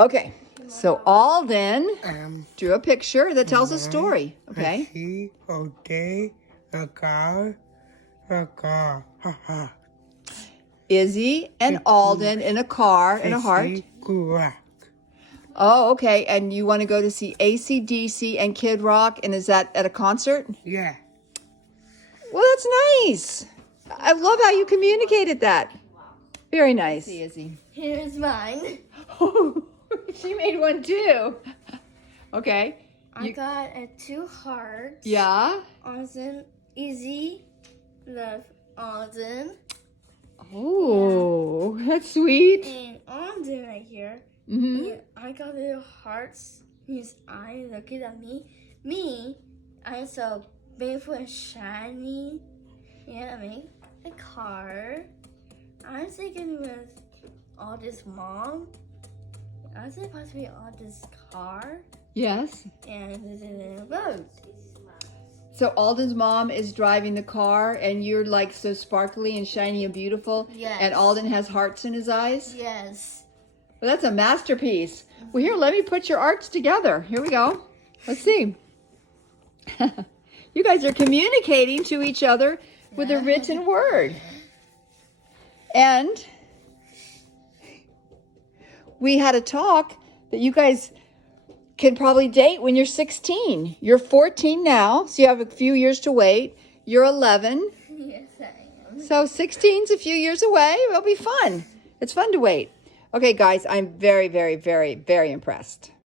Okay, so Alden drew a picture that tells a story. Okay. She, okay, a car, ha ha. Izzy and Alden in a car and a heart. Correct. Oh, okay. And you want to go to see AC/DC and Kid Rock, and is that at a concert? Yeah. Well, that's nice. I love how you communicated that. Very nice. See, Izzy. Here's mine. Oh, she made one too. Okay. I got a 2 hearts. Yeah. Alden, Izzy, love Alden. Oh, that's sweet. And Alden right here. Mm-hmm. And I got little hearts. His eye looking at me. Me, I'm so beautiful and shiny. Yeah, I make a car. I'm thinking with Alden's mom. I was supposed to be Alden's car. Yes. And there's a road. So Alden's mom is driving the car, and you're like so sparkly and shiny and beautiful. Yes. And Alden has hearts in his eyes. Yes. Well, that's a masterpiece. Well, here, let me put your arts together. Here we go. Let's see. You guys are communicating to each other with a written word. And we had a talk that you guys can probably date when you're 16. You're 14 now, so you have a few years to wait. You're 11. Yes, I am. So 16's a few years away. It'll be fun. It's fun to wait. Okay, guys, I'm very, very, very, very impressed.